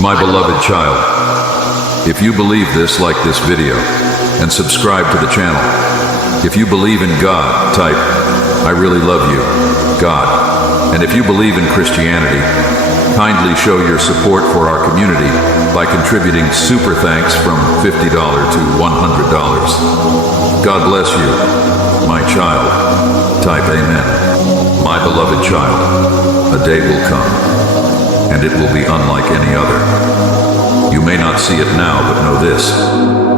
My beloved child, if you believe this, like this video and subscribe to the channel. If you believe in God, type, I really love you, God. And if you believe in Christianity, kindly show your support for our community by contributing super thanks from $50 to $100. God bless you, my child. Type amen. My beloved child, a day will come, and it will be unlike any other. You may not see it now, but know this.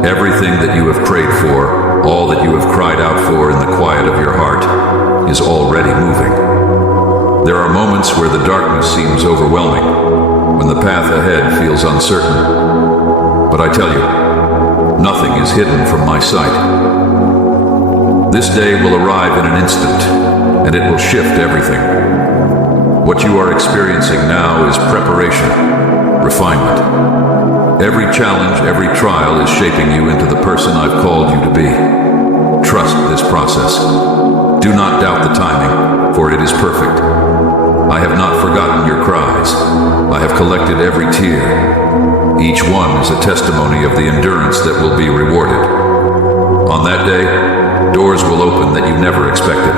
Everything that you have prayed for, all that you have cried out for in the quiet of your heart, is already moving. There are moments where the darkness seems overwhelming, when the path ahead feels uncertain. But I tell you, nothing is hidden from my sight. This day will arrive in an instant, and it will shift everything. What you are experiencing now is preparation, refinement. Every challenge, every trial is shaping you into the person I've called you to be. Trust this process. Do not doubt the timing, for it is perfect. I have not forgotten your cries. I have collected every tear. Each one is a testimony of the endurance that will be rewarded. On that day, doors will open that you never expected.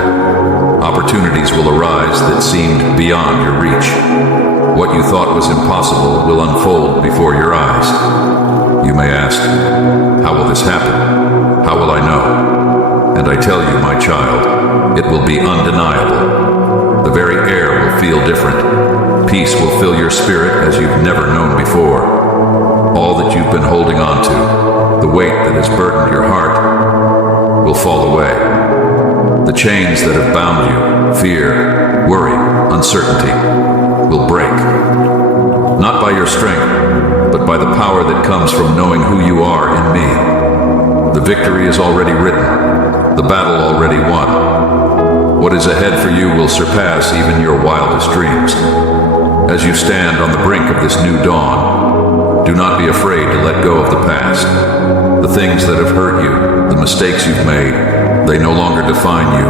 Opportunities will arise that seemed beyond your reach. What you thought was impossible will unfold before your eyes. You may ask, how will this happen? How will I know? And I tell you, my child, it will be undeniable. The very air will feel different. Peace will fill your spirit as you've never known before. All that you've been holding on to, the weight that has burdened your heart, will fall away. The chains that have bound you, fear, worry, uncertainty, will break. Not by your strength, but by the power that comes from knowing who you are in me. The victory is already written, the battle already won. What is ahead for you will surpass even your wildest dreams. As you stand on the brink of this new dawn, do not be afraid to let go of the past. The things that have hurt you, the mistakes you've made, they no longer define you.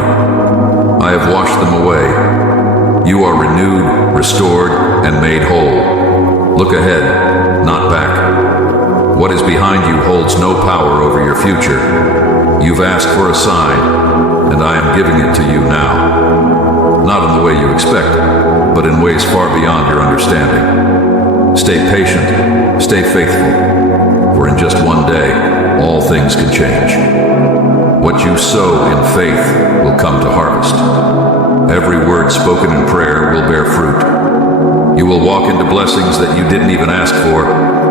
I have washed them away. You are renewed, restored, and made whole. Look ahead, not back. What is behind you holds no power over your future. You've asked for a sign, and I am giving it to you now. Not in the way you expect, but in ways far beyond your understanding. Stay patient, stay faithful, for in just one day, all things can change. What you sow in faith will come to harvest. Every word spoken in prayer will bear fruit. You will walk into blessings that you didn't even ask for,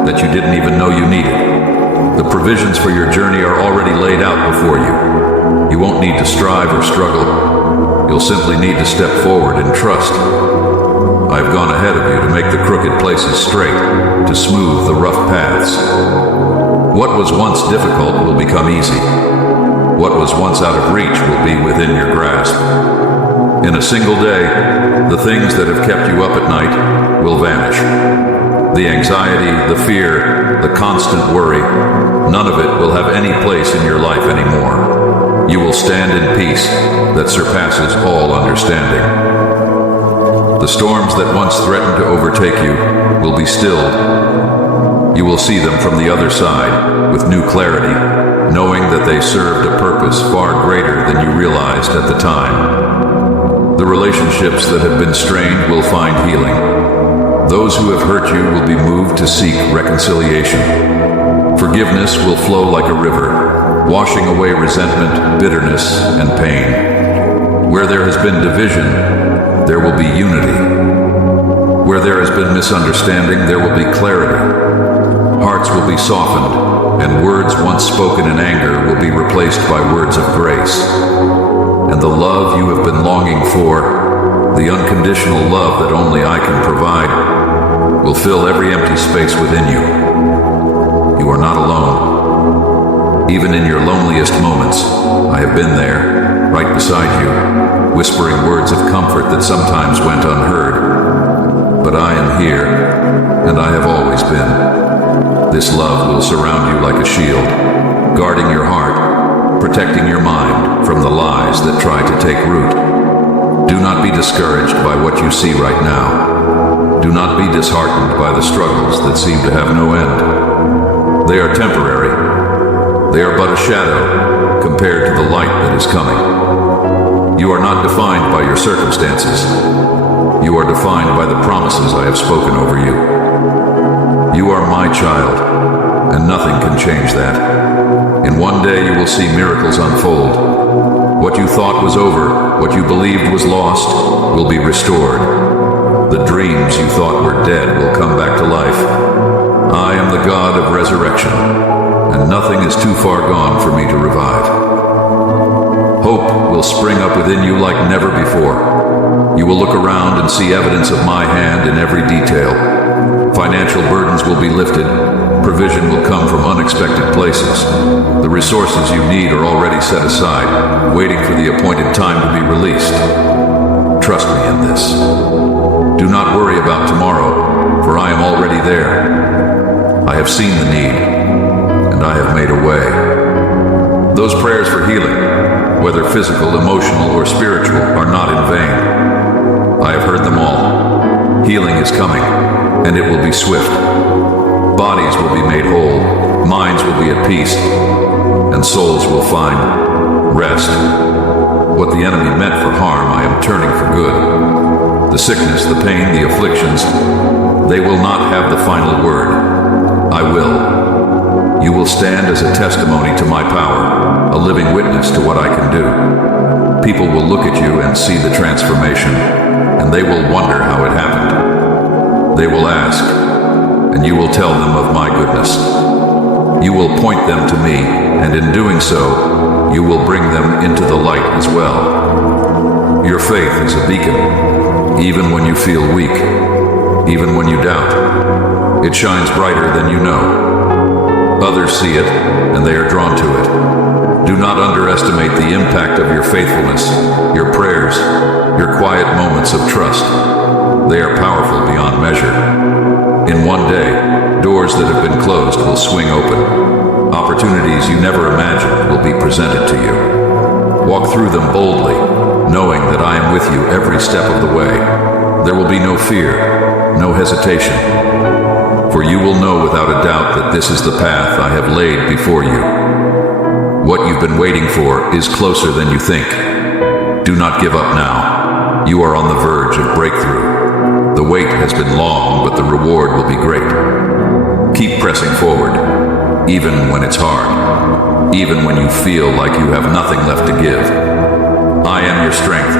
that you didn't even know you needed. The provisions for your journey are already laid out before you. You won't need to strive or struggle. You'll simply need to step forward and trust. I've gone ahead of you to make the crooked places straight, to smooth the rough paths. What was once difficult will become easy. What was once out of reach will be within your grasp. In a single day, the things that have kept you up at night will vanish. The anxiety, the fear, the constant worry, none of it will have any place in your life anymore. You will stand in peace that surpasses all understanding. The storms that once threatened to overtake you will be stilled. You will see them from the other side with new clarity, knowing that they served a purpose far greater than you realized at the time. The relationships that have been strained will find healing. Those who have hurt you will be moved to seek reconciliation. Forgiveness will flow like a river, washing away resentment, bitterness, and pain. Where there has been division, there will be unity. Where there has been misunderstanding, there will be clarity. Hearts will be softened, and words once spoken in anger will be replaced by words of grace. And the love you have been longing for, the unconditional love that only I can provide, will fill every empty space within you. You are not alone. Even in your loneliest moments, I have been there, right beside you, whispering words of comfort that sometimes went unheard. But I am here, and I have always been. This love will surround you like a shield, guarding your heart, protecting your mind from the lies that try to take root. Do not be discouraged by what you see right now. Do not be disheartened by the struggles that seem to have no end. They are temporary. They are but a shadow compared to the light that is coming. You are not defined by your circumstances. You are defined by the promises I have spoken over you. You are my child, and nothing can change that. In one day you will see miracles unfold. What you thought was over, what you believed was lost, will be restored. The dreams you thought were dead will come back to life. I am the God of resurrection, and nothing is too far gone for me to revive. Hope will spring up within you like never before. You will look around and see evidence of my hand in every detail. Financial burdens will be lifted. Provision will come from unexpected places. The resources you need are already set aside, waiting for the appointed time to be released. Trust me in this. Do not worry about tomorrow, for I am already there. I have seen the need, and I have made a way. Those prayers for healing, whether physical, emotional, or spiritual, are not in vain. I have heard them all. Healing is coming, and it will be swift. Bodies will be made whole, minds will be at peace, and souls will find rest. What the enemy meant for harm, I am turning for good. The sickness, the pain, the afflictions, they will not have the final word. I will. You will stand as a testimony to my power, a living witness to what I can do. People will look at you and see the transformation, and they will wonder how it happened. They will ask, and you will tell them of my goodness. You will point them to me, and in doing so, you will bring them into the light as well. Your faith is a beacon, even when you feel weak, even when you doubt. It shines brighter than you know. Others see it, and they are drawn to it. Do not underestimate the impact of your faithfulness, your prayers, your quiet moments of trust. They are powerful beyond measure. In one day, doors that have been closed will swing open. Opportunities you never imagined will be presented to you. Walk through them boldly, knowing that I am with you every step of the way. There will be no fear, no hesitation, for you will know without a doubt that this is the path I have laid before you. What you've been waiting for is closer than you think. Do not give up now. You are on the verge of breakthrough. The wait has been long, but the reward will be great. Keep pressing forward, even when it's hard, even when you feel like you have nothing left to give. I am your strength,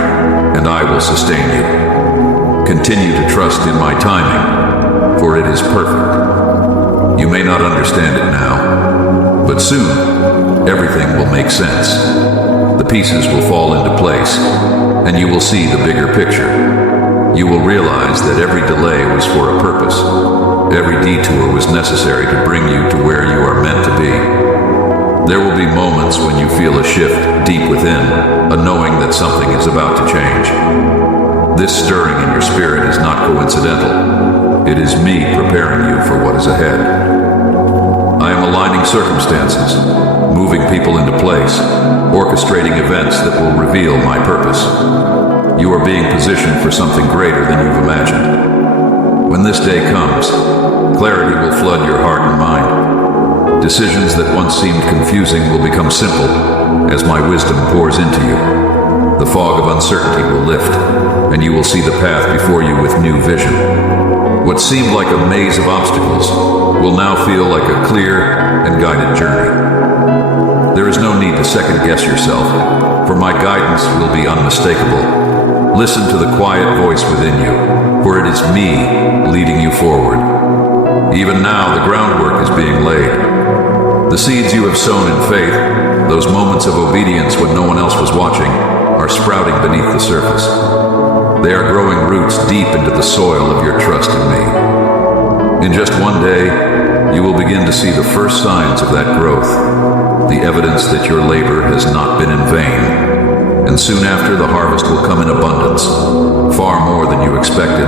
and I will sustain you. Continue to trust in my timing, for it is perfect. You may not understand it now, but soon, everything will make sense. The pieces will fall into place, and you will see the bigger picture. You will realize that every delay was for a purpose. Every detour was necessary to bring you to where you are meant to be. There will be moments when you feel a shift deep within, a knowing that something is about to change. This stirring in your spirit is not coincidental. It is me preparing you for what is ahead. I am aligning circumstances, moving people into place, orchestrating events that will reveal my purpose. You are being positioned for something greater than you've imagined. When this day comes, clarity will flood your heart and mind. Decisions that once seemed confusing will become simple as my wisdom pours into you. The fog of uncertainty will lift, and you will see the path before you with new vision. What seemed like a maze of obstacles will now feel like a clear and guided journey. There is no need to second-guess yourself, for my guidance will be unmistakable. Listen to the quiet voice within you, for it is me leading you forward. Even now, the groundwork is being laid. The seeds you have sown in faith, those moments of obedience when no one else was watching, are sprouting beneath the surface. They are growing roots deep into the soil of your trust in me. In just one day, you will begin to see the first signs of that growth, the evidence that your labor has not been in vain. And soon after, the harvest will come in abundance, far more than you expected,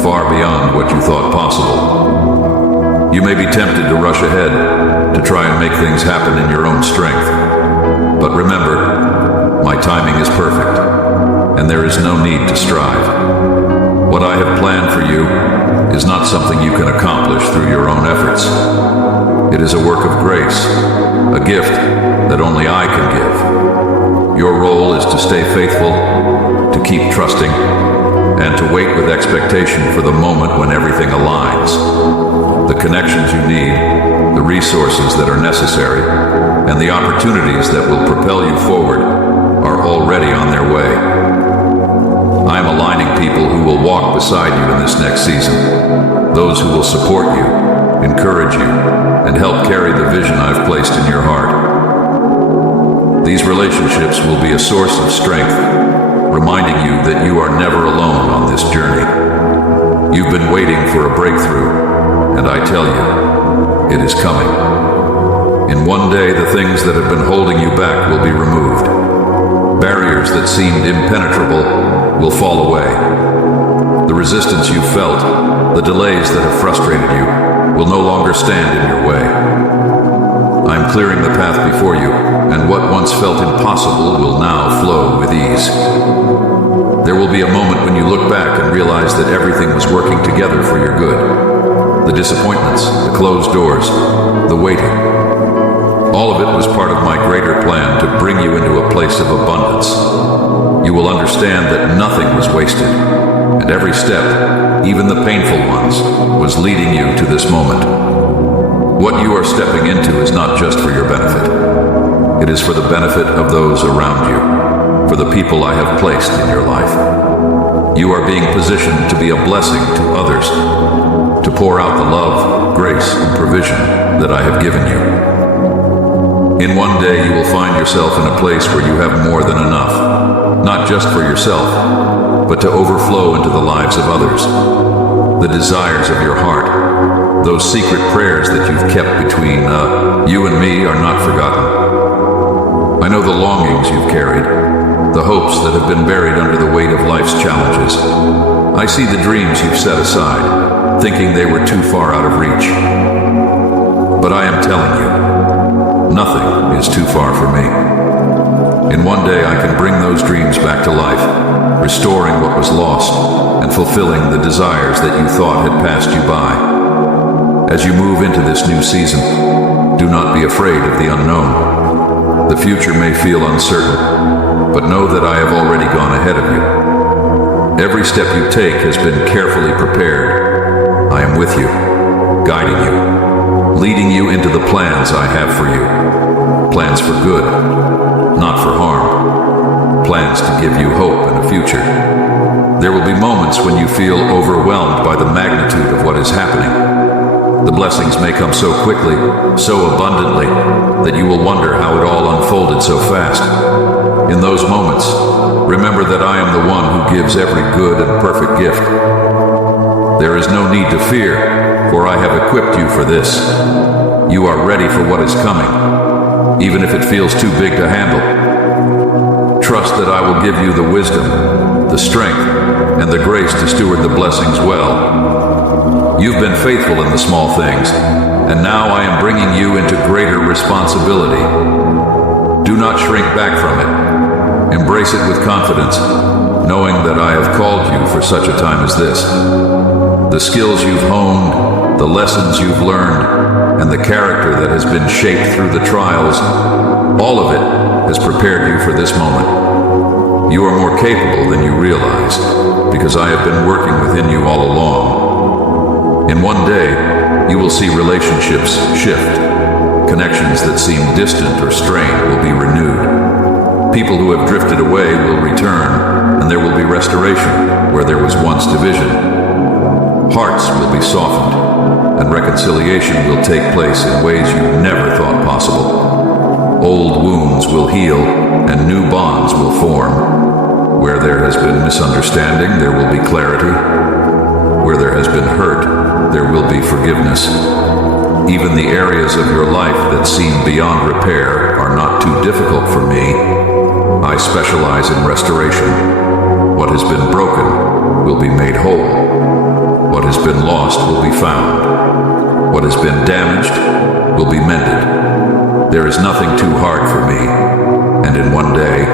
far beyond what you thought possible. You may be tempted to rush ahead, to try and make things happen in your own strength. But remember, my timing is perfect, and there is no need to strive. What I have planned for you is not something you can accomplish through your own efforts. It is a work of grace, a gift that only I can give. Your role is to stay faithful, to keep trusting, and to wait with expectation for the moment when everything aligns. The connections you need, the resources that are necessary, and the opportunities that will propel you forward are already on their way. I am aligning people who will walk beside you in this next season, those who will support you, encourage you, and help carry the vision I've placed in your heart. These relationships will be a source of strength, reminding you that you are never alone on this journey. You've been waiting for a breakthrough, and I tell you, it is coming. In one day, the things that have been holding you back will be removed. Barriers that seemed impenetrable will fall away. The resistance you felt, the delays that have frustrated you, will no longer stand in your way. I am clearing the path before you, and what once felt impossible will now flow with ease. There will be a moment when you look back and realize that everything was working together for your good. The disappointments, the closed doors, the waiting. All of it was part of my greater plan to bring you into a place of abundance. You will understand that nothing was wasted, and every step, even the painful ones, was leading you to this moment. What you are stepping into is not just for your benefit. It is for the benefit of those around you, for the people I have placed in your life. You are being positioned to be a blessing to others, to pour out the love, grace, and provision that I have given you. In one day, you will find yourself in a place where you have more than enough, not just for yourself, but to overflow into the lives of others. The desires of your heart, those secret prayers that you've kept between you and me, are not forgotten. I know the longings you've carried, the hopes that have been buried under the weight of life's challenges. I see the dreams you've set aside, thinking they were too far out of reach. But I am telling you, nothing is too far for me. In one day, I can bring those dreams back to life, restoring what was lost and fulfilling the desires that you thought had passed you by. As you move into this new season, do not be afraid of the unknown. The future may feel uncertain, but know that I have already gone ahead of you. Every step you take has been carefully prepared. I am with you, guiding you, leading you into the plans I have for you. Plans for good, not for harm. Plans to give you hope and a future. There will be moments when you feel overwhelmed by the magnitude of what is happening. The blessings may come so quickly, so abundantly, that you will wonder how it all unfolded so fast. In those moments, remember that I am the one who gives every good and perfect gift. There is no need to fear, for I have equipped you for this. You are ready for what is coming, even if it feels too big to handle. Trust that I will give you the wisdom, the strength, and the grace to steward the blessings well. You've been faithful in the small things, and now I am bringing you into greater responsibility. Do not shrink back from it. Embrace it with confidence, knowing that I have called you for such a time as this. The skills you've honed, the lessons you've learned, and the character that has been shaped through the trials, all of it has prepared you for this moment. You are more capable than you realize, because I have been working within you all along. In one day, you will see relationships shift. Connections that seem distant or strained will be renewed. People who have drifted away will return, and there will be restoration where there was once division. Hearts will be softened, and reconciliation will take place in ways you never thought possible. Old wounds will heal, and new bonds will form. Where there has been misunderstanding, there will be clarity. Where there has been hurt, there will be forgiveness. Even the areas of your life that seem beyond repair are not too difficult for me. I specialize in restoration. What has been broken will be made whole. What has been lost will be found. What has been damaged will be mended. There is nothing too hard for me, and in one day,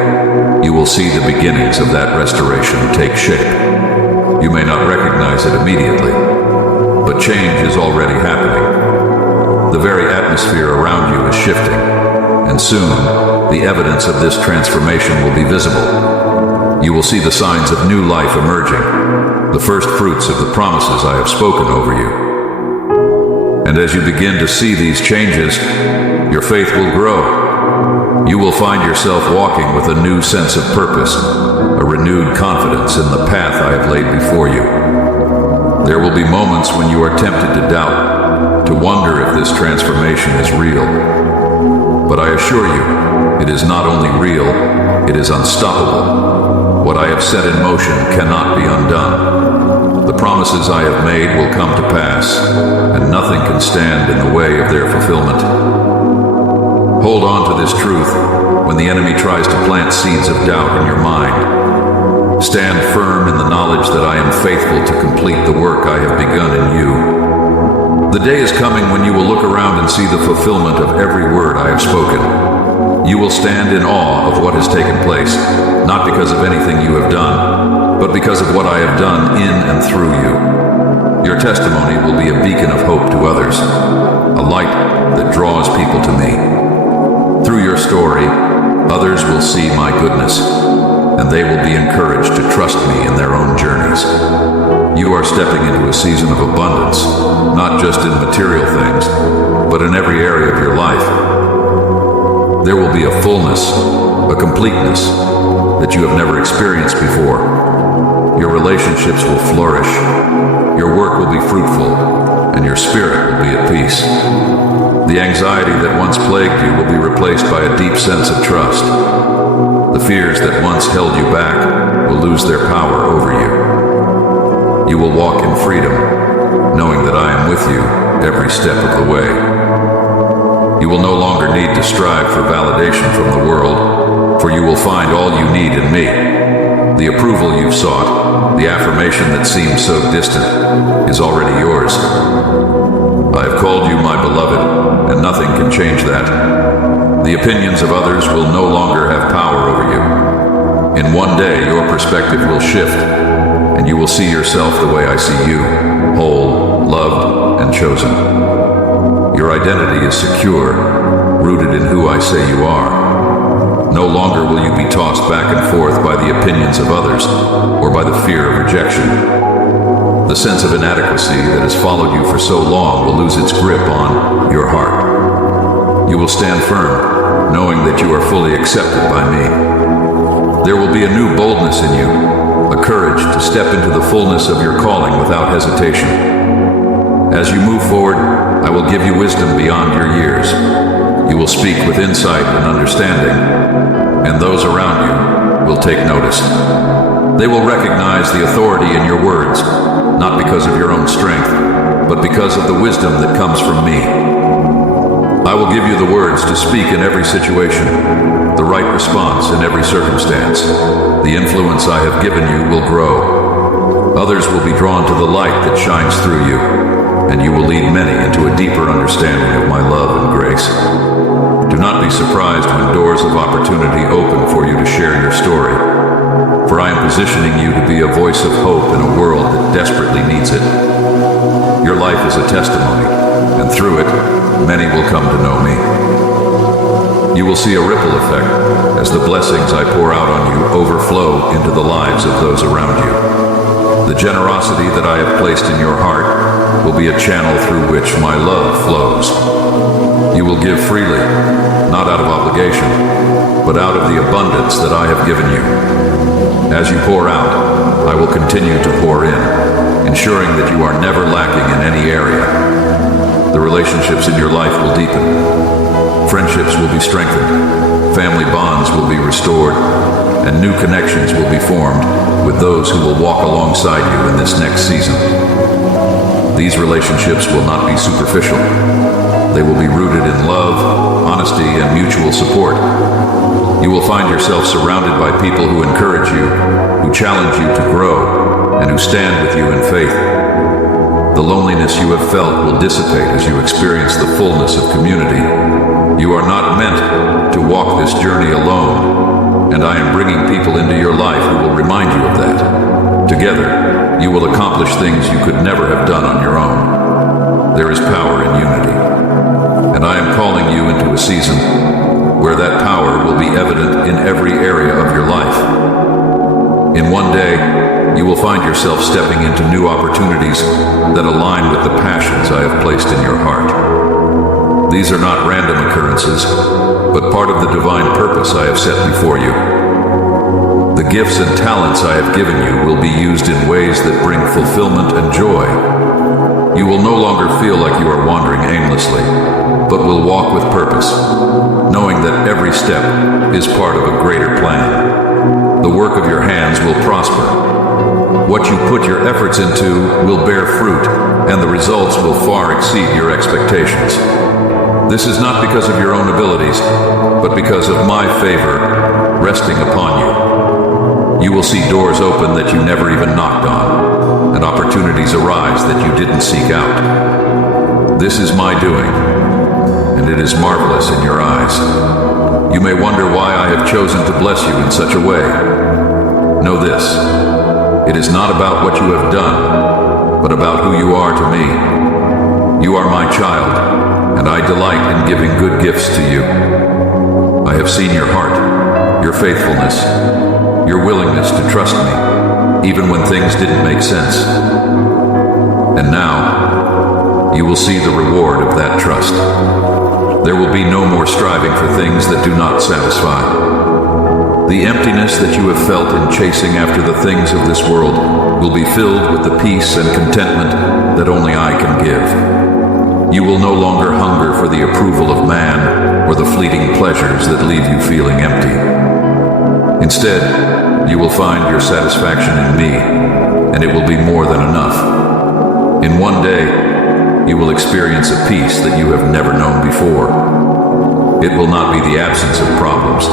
you will see the beginnings of that restoration take shape. You may not recognize it immediately, but change is already happening. The very atmosphere around you is shifting, and soon, the evidence of this transformation will be visible. You will see the signs of new life emerging, the first fruits of the promises I have spoken over you. And as you begin to see these changes, your faith will grow. You will find yourself walking with a new sense of purpose, a renewed confidence in the path I have laid before you. There will be moments when you are tempted to doubt, to wonder if this transformation is real. But I assure you, it is not only real, it is unstoppable. What I have set in motion cannot be undone. The promises I have made will come to pass, and nothing can stand in the way of their fulfillment. Hold on to this truth when the enemy tries to plant seeds of doubt in your mind. Stand firm in the knowledge that I am faithful to complete the work I have begun in you. The day is coming when you will look around and see the fulfillment of every word I have spoken. You will stand in awe of what has taken place, not because of anything you have done, but because of what I have done in and through you. Your testimony will be a beacon of hope to others, a light that draws people to me. Through your story, others will see my goodness, and they will be encouraged to trust me in their own journeys. You are stepping into a season of abundance, not just in material things, but in every area of your life. There will be a fullness, a completeness that you have never experienced before. Your relationships will flourish, your work will be fruitful, and your spirit will be at peace. The anxiety that once plagued you will be replaced by a deep sense of trust. The fears that once held you back will lose their power over you. You will walk in freedom, knowing that I am with you every step of the way. You will no longer need to strive for validation from the world, for you will find all you need in me. The approval you've sought, the affirmation that seemed so distant, is already yours. I have called you my beloved, and nothing can change that. The opinions of others will no longer have power over you. In one day, your perspective will shift, and you will see yourself the way I see you, whole, loved, and chosen. Your identity is secure, rooted in who I say you are. No longer will you be tossed back and forth by the opinions of others, or by the fear of rejection. The sense of inadequacy that has followed you for so long will lose its grip on your heart. You will stand firm, knowing that you are fully accepted by me. There will be a new boldness in you, a courage to step into the fullness of your calling without hesitation. As you move forward, I will give you wisdom beyond your years. You will speak with insight and understanding, and those around you will take notice. They will recognize the authority in your words, not because of your own strength, but because of the wisdom that comes from me. I will give you the words to speak in every situation, the right response in every circumstance. The influence I have given you will grow. Others will be drawn to the light that shines through you, and you will lead many into a deeper understanding of my love and grace. Do not be surprised when doors of opportunity open for you to share your story, for I am positioning you to be a voice of hope in a world that desperately needs it. Your life is a testimony, and through it, many will come to know me. You will see a ripple effect as the blessings I pour out on you overflow into the lives of those around you. The generosity that I have placed in your heart will be a channel through which my love flows. You will give freely, not out of obligation, but out of the abundance that I have given you. As you pour out, I will continue to pour in, ensuring that you are never lacking in any area. The relationships in your life will deepen. Friendships will be strengthened. Family bonds will be restored, and new connections will be formed with those who will walk alongside you in this next season. These relationships will not be superficial. They will be rooted in love, honesty, and mutual support. You will find yourself surrounded by people who encourage you, who challenge you to grow, and who stand with you in faith. The loneliness you have felt will dissipate as you experience the fullness of community. You are not meant to walk this journey alone, and I am bringing people into your life who will remind you of that. Together, you will accomplish things you could never have done on your own. There is power in unity. And I am calling you into a season where that power will be evident in every area of your life. In one day, you will find yourself stepping into new opportunities that align with the passions I have placed in your heart. These are not random occurrences, but part of the divine purpose I have set before you. The gifts and talents I have given you will be used in ways that bring fulfillment and joy. You will no longer feel like you are wandering aimlessly, but will walk with purpose, knowing that every step is part of a greater plan. The work of your hands will prosper. What you put your efforts into will bear fruit, and the results will far exceed your expectations. This is not because of your own abilities, but because of my favor resting upon you. You will see doors open that you never even knocked on, and opportunities arise that you didn't seek out. This is my doing, and it is marvelous in your eyes. You may wonder why I have chosen to bless you in such a way. Know this: it is not about what you have done, but about who you are to me. You are my child, and I delight in giving good gifts to you. I have seen your heart, your faithfulness, your willingness to trust me, even when things didn't make sense. And now, you will see the reward of that trust. There will be no more striving for things that do not satisfy. The emptiness that you have felt in chasing after the things of this world will be filled with the peace and contentment that only I can give. You will no longer hunger for the approval of man or the fleeting pleasures that leave you feeling empty. Instead, you will find your satisfaction in me, and it will be more than enough. In one day, you will experience a peace that you have never known before. It will not be the absence of problems,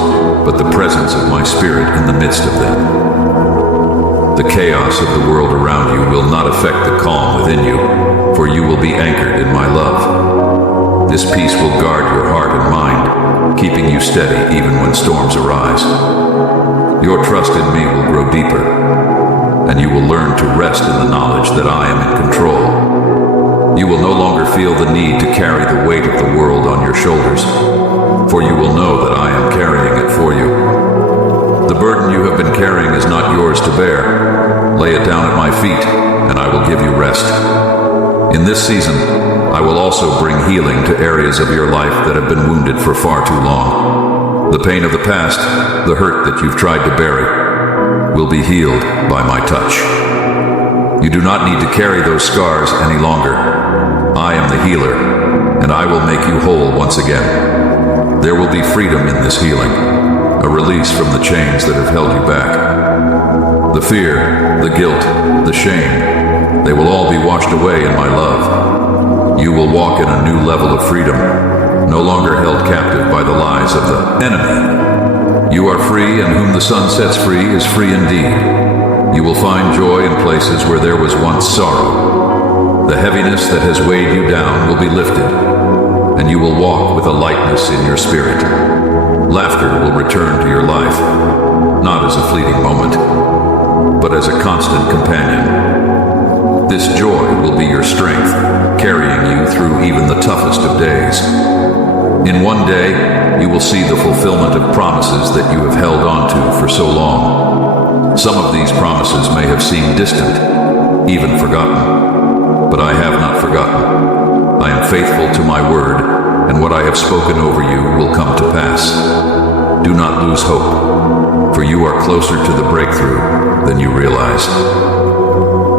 but the presence of my spirit in the midst of them. The chaos of the world around you will not affect the calm within you, for you will be anchored in my love. This peace will guard your heart and mind, keeping you steady even when storms arise. Your trust in me will grow deeper, and you will learn to rest in the knowledge that I am in control. You will no longer feel the need to carry the weight of the world on your shoulders, for you will know that I am carrying it for you. The burden you have been carrying is not yours to bear. Lay it down at my feet, and I will give you rest. In this season, I will also bring healing to areas of your life that have been wounded for far too long. The pain of the past, the hurt that you've tried to bury, will be healed by my touch. You do not need to carry those scars any longer. I am the healer, and I will make you whole once again. There will be freedom in this healing, a release from the chains that have held you back. The fear, the guilt, the shame, they will all be washed away in my love. You will walk in a new level of freedom, no longer held captive by the lies of the enemy. You are free, and whom the sun sets free is free indeed. You will find joy in places where there was once sorrow. The heaviness that has weighed you down will be lifted, and you will walk with a lightness in your spirit. Laughter will return to your life, not as a fleeting moment, but as a constant companion. This joy will be your strength, carrying you through even the toughest of days. In one day, you will see the fulfillment of promises that you have held on to for so long. Some of these promises may have seemed distant, even forgotten, but I have not forgotten. I am faithful to my word, and what I have spoken over you will come to pass. Do not lose hope, for you are closer to the breakthrough than you realize.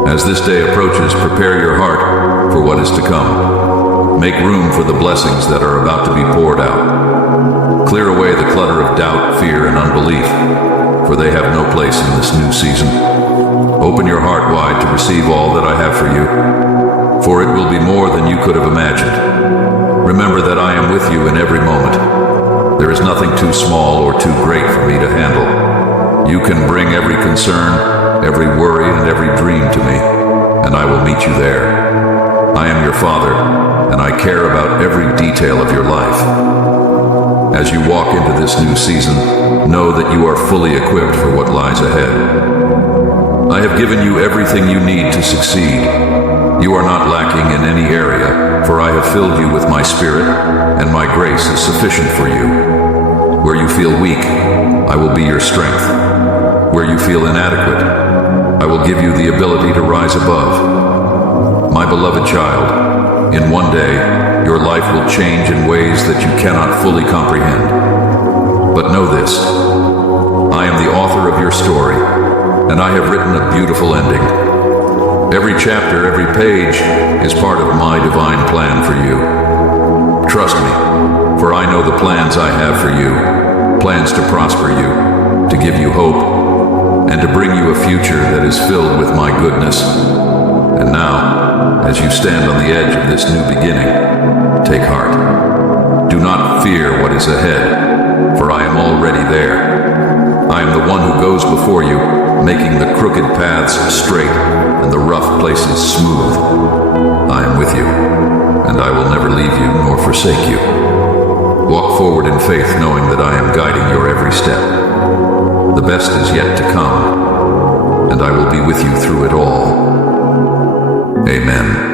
As this day approaches, prepare your heart for what is to come. Make room for the blessings that are about to be poured out. Clear away the clutter of doubt, fear, and unbelief, for they have no place in this new season. Open your heart wide to receive all that I have for you, for it will be more than you could have imagined. Remember that I am with you in every moment. There is nothing too small or too great for me to handle. You can bring every concern, every worry, and every dream to me, and I will meet you there. I am your Father, and I care about every detail of your life. As you walk into this new season, know that you are fully equipped for what lies ahead. I have given you everything you need to succeed. You are not lacking in any area, for I have filled you with my Spirit, and my grace is sufficient for you. Where you feel weak, I will be your strength. Where you feel inadequate, I will give you the ability to rise above. My beloved child, in one day, your life will change in ways that you cannot fully comprehend. But know this, I am the author of your story, and I have written a beautiful ending. Every chapter, every page is part of my divine plan for you. Trust me, for I know the plans I have for you, plans to prosper you, to give you hope, and to bring you a future that is filled with my goodness. And now, as you stand on the edge of this new beginning, take heart. Do not fear what is ahead, for I am already there. I am the one who goes before you, making the crooked paths straight and the rough places smooth. I am with you, and I will never leave you nor forsake you. Walk forward in faith, knowing that I am guiding your every step. The best is yet to come, and I will be with you through it all. Amen.